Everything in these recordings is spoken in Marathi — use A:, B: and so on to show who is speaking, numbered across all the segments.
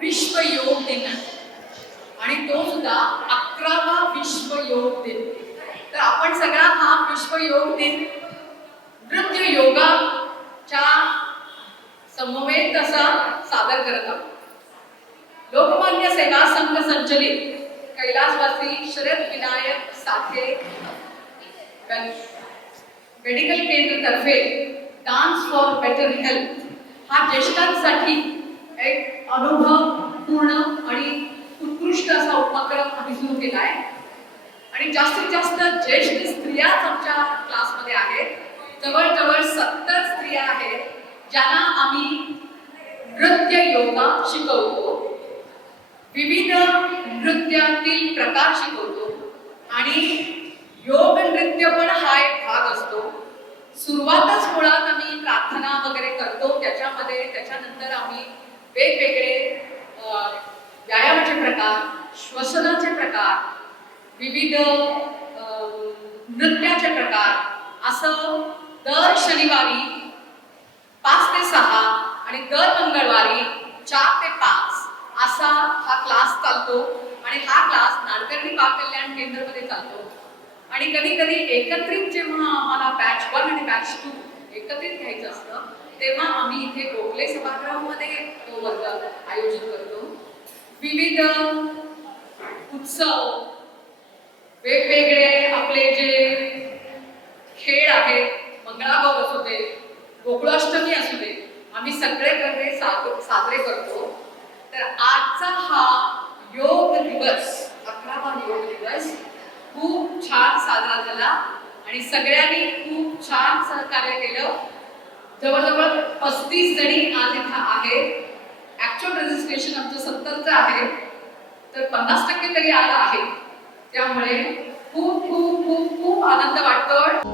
A: विश्व योग दिन आणि तो सुद्धा अकरावा विश्व योग दिन. तर आपण सगळा हा विश्व योग दिन नृत्य योगाच्या समवेत तसा सादर करत आहोत? लोकमान्य सेवा संघ संचलित कैलासवासी शरद विनायक साठे मेडिकल केंद्र तर्फे डान्स फॉर बेटर हेल्थ हा ज्येष्ठांसाठी एक अनुभव पूर्ण आणि उत्कृष्ट असा उपक्रम आम्ही सुरू केला आहे आणि जास्तीत जास्त ज्येष्ठ स्त्रियाच आमच्या क्लासमध्ये आहेत. जवळजवळ सत्तर स्त्रिया आहेत ज्यांना आम्ही नृत्य योगा शिकवतो. विविध नृत्यातील प्रकार शिकवतो. आणि योग नृत्य पण हा एक भाग असतो. सुरुवातच मुळात आम्ही प्रार्थना वगैरे करतो त्याच्यामध्ये त्याच्यानंतर आम्ही वेगवेगळे व्यायामाचे प्रकार श्वसनाचे प्रकार विविध नृत्याचे प्रकार असं दर शनिवारी पाच ते सहा आणि दर मंगळवारी चार ते पाच असा हा क्लास चालतो आणि हा क्लास नाडकर्णी बाल कल्याण केंद्रमध्ये चालतो. आणि कधी कधी एकत्रित जेव्हा आम्हाला बॅच वन आणि बॅच टू एकत्रित घ्यायचं असतं तेव्हा आम्ही इथे गोखले सभागृहामध्ये तो वर्ग आयोजित करतो. विविध उत्सव वेगवेगळे आपले जे खेळ आहेत मंगळागौर असू दे गोकुळाष्टमी असू दे आम्ही सगळे प्रकारे साजरे करतो. तर आजचा हा योग दिवस अकरावा योग दिवस खूप छान साजरा झाला आणि सगळ्यांनी खूप छान सहकार्य केलं. जवळजवळ पस्तीस जणी आज इथं आहेत. ऍक्च्युअल रजिस्ट्रेशन आमचं सत्तरचं आहे. तर पन्नास टक्के तरी आलं आहे. त्यामुळे खूप खूप खूप खूप आनंद वाटतो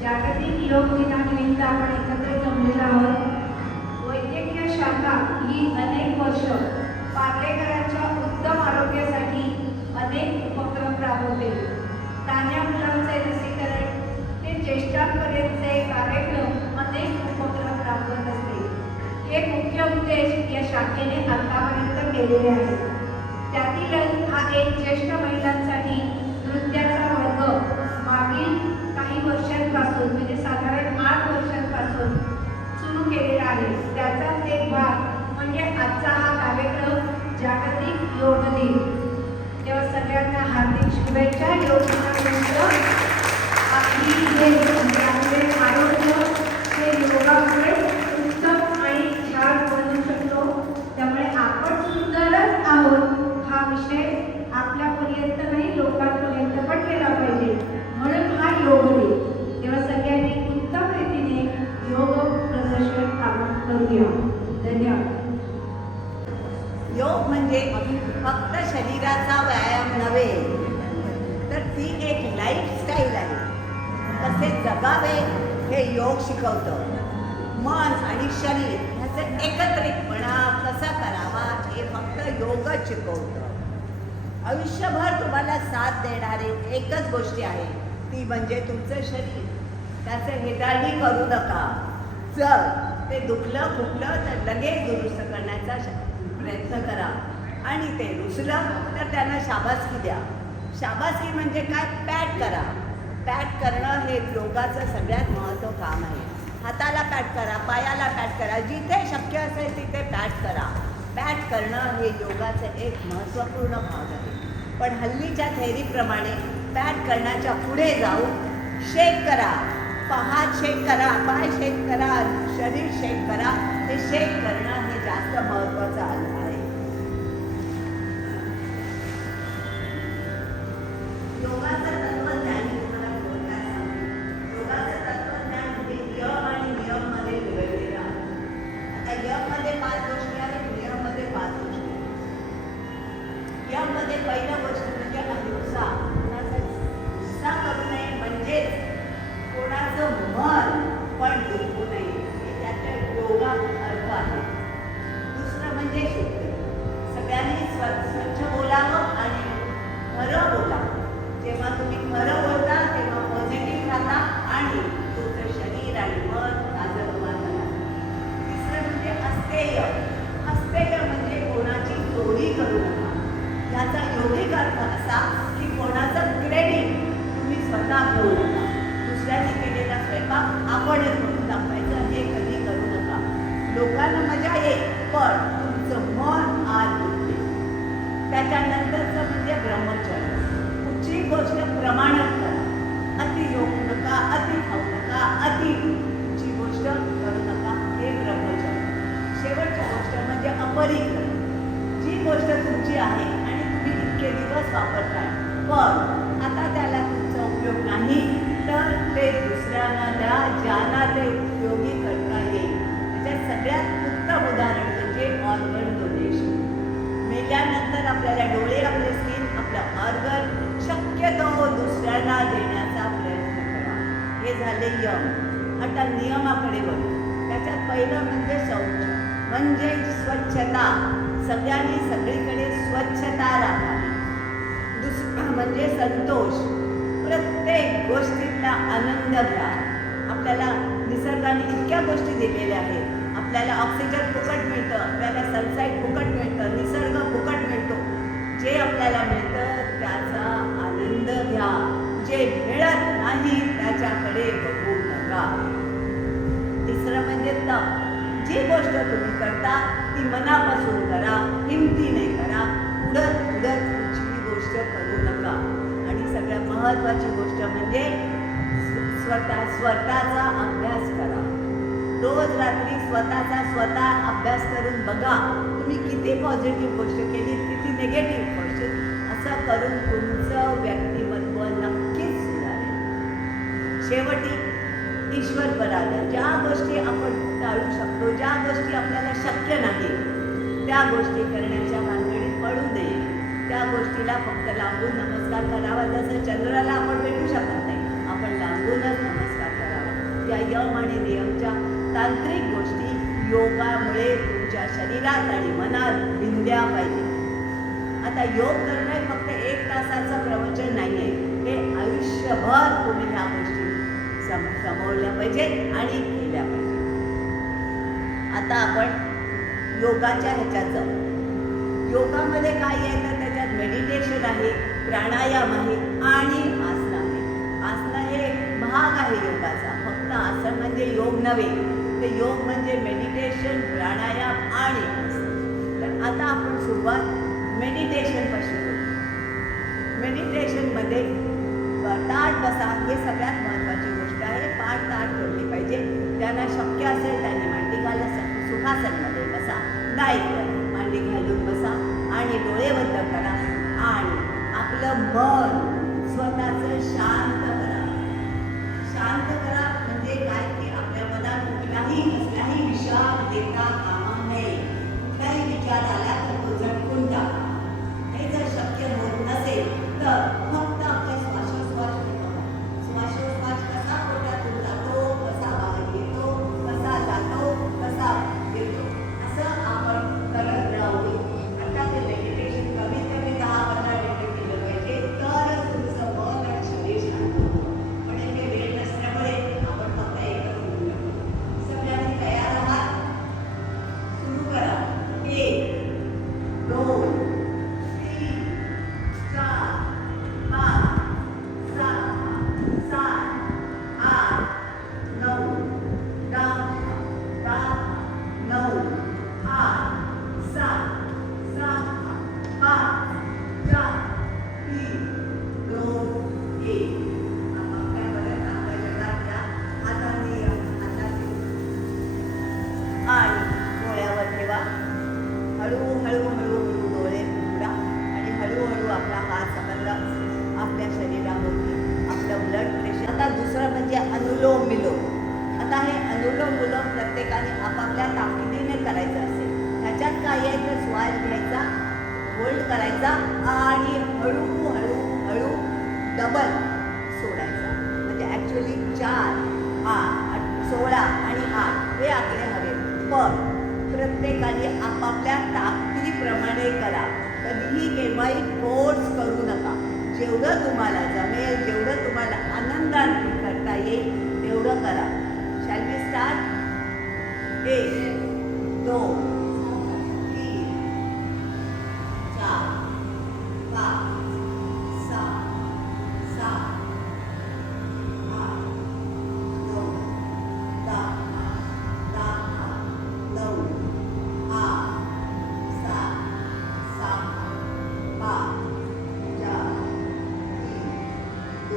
B: जागतिक योग दिनानिमित्त आपण एकत्र जमलेलो आहोत. वैद्यकीय शाखा ही अनेक वर्ष पार्लेकरांच्या उत्तम आरोग्यासाठी केलेले आहेत त्यातीलच हा एक ज्येष्ठ महिलांसाठी नृत्याचा वर्ग मागील काही वर्षांपासून म्हणजे साधारण आठ वर्षांपासून सुरू केलेला आहे. त्याचाच एक भाग म्हणजे आजचा हा कार्यक्रम जागतिक योग दिन. तेव्हा सगळ्यांना हार्दिक शुभेच्छा. योग दिनानिमित्त
C: आयुष्यभर तुम्हाला साथ देणारी एकच गोष्टी आहे ती म्हणजे तुमचं शरीर. त्याचं हेटाळणी करू नका. जर ते दुखलं फुकलं तर लगेच दुरुस्त करण्याचा श- प्रयत्न करा. आणि ते रुसलं तर त्यांना शाबासकी द्या. शाबासकी म्हणजे काय? पॅट करा. पॅट करणं हे योगाचं सगळ्यात महत्त्व काम आहे. हाताला पॅट करा पायाला पॅट करा जिथे शक्य असेल तिथे पॅट करा. पॅट करणं हे योगाचं एक महत्त्वपूर्ण भाग आहे. पण हल्लीच्या थेरीप्रमाणे पॅट करण्याच्या पुढे जाऊन शेक करा पहा शेक करा पाय शेक करा शरीर शेक करा हे शेक करणं हे जास्त महत्त्वाचं आलं आहे. योगाचं म्हणजे जी गोष्ट तुमची आहे आणि तुम्ही इतके दिवस वापरताय. पण आता त्याला तुमचा उपयोग नाही. तर ते दुसऱ्यांना द्या ज्यांना ते उपयोगी करता येईल. त्याच्यात सगळ्यात उत्तम उदाहरण म्हणजे ऑर्गन डोनेशन मेल्यानंतर आपल्याला डोळे आपले स्किन आपलं ऑर्गन शक्यतो दुसऱ्यांना देण्याचा प्रयत्न करा. हे झाले यम. आता नियमाकडे बघू. त्याच्यात पहिलं म्हणजे शौच. म्हणजे स्वच्छता. सगळ्यांनी सगळीकडे स्वच्छता राखावी. दुस म्हणजे संतोष. प्रत्येक गोष्टीतला आनंद घ्या. आपल्याला निसर्गाने इतक्या गोष्टी दिलेल्या आहेत. आपल्याला ऑक्सिजन फुकट मिळतं आपल्याला सनसाईट फुकट मिळतं निसर्ग फुकट मिळतो. जे आपल्याला मिळतं त्याचा आनंद घ्या. जे मिळत नाही त्याच्याकडे बघू नका. तिसरं म्हणजे तप. जी गोष्ट तुम्ही करता ती मनापासून करा हिमतीने करा. उडत उडत कुठची गोष्ट करू नका. आणि सगळ्यात महत्त्वाची गोष्ट म्हणजे स्वतः स्वतःचा अभ्यास करा. रोज रात्री स्वतःचा स्वतः अभ्यास करून बघा तुम्ही किती पॉझिटिव्ह गोष्ट केली किती निगेटिव्ह गोष्ट असं करून तुमचं व्यक्तिमत्व नक्कीच सुधारेल. शेवटी ईश्वर पराधीन ज्या गोष्टी आपण टाळू शकतो. ज्या गोष्टी आपल्याला शक्य नाही त्या गोष्टी करण्याच्या भानगडीत पडू नये त्या गोष्टीला फक्त लांबून नमस्कार करावा. जसं चंद्राला आपण भेटू शकत नाही आपण लांबूनच नमस्कार करावा. त्या यम आणि नियमच्या तांत्रिक गोष्टी योगामुळे तुमच्या शरीरात आणि मनात भिंद्या पाहिजे. आता योग करणं हे फक्त एक तासाचं प्रवचन नाही आहे हे आयुष्यभर तुम्ही ह्या गोष्टी सम समवल्या पाहिजेत आणि केल्या पाहिजेत. आता आपण योगाच्या ह्याच्यात जाऊ. योगामध्ये काय आहे तर त्याच्यात मेडिटेशन आहे प्राणायाम आहे आणि आसन आहे. आसन हे भाग आहे योगाचा. फक्त आसन म्हणजे योग नव्हे ते योग म्हणजे मेडिटेशन प्राणायाम आणि तर आता आपण सुरुवात मेडिटेशनपासून करू. मेडिटेशनमध्ये ताट बसा हे सगळ्यात बसा यायचा श्वास घ्यायचा होल्ड करायचा आणि हळू हळू हळू डबल सोडायचा. म्हणजे ॲक्च्युली चार आठ सोळा आणि आठ हे आकडे हवे. पण प्रत्येकाने आपापल्या ताकदीप्रमाणे करा. कधीही केव्हाही फोर्स करू नका. जेवढं तुम्हाला जमेल जेवढं तुम्हाला आनंदाने करता येईल तेवढं करा. शाल स्टार्ट एक दोन.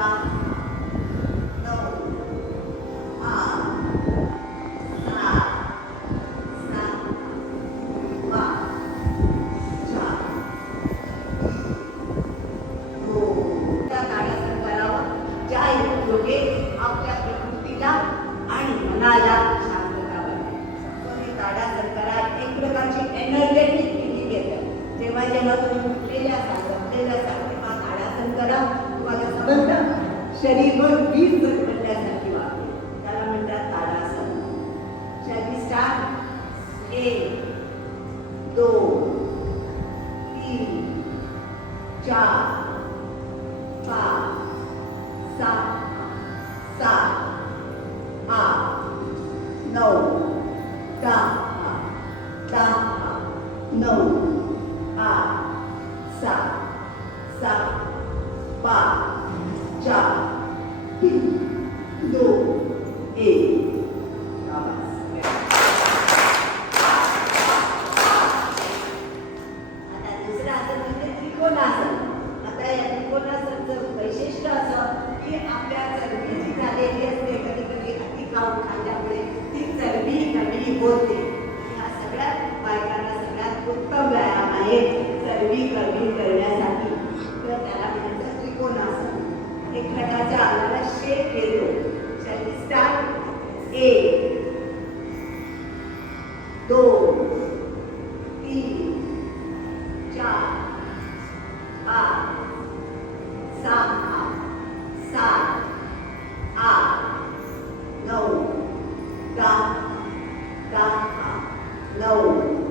C: 감사합니다. स्टार्ट एक दोन तीन Não,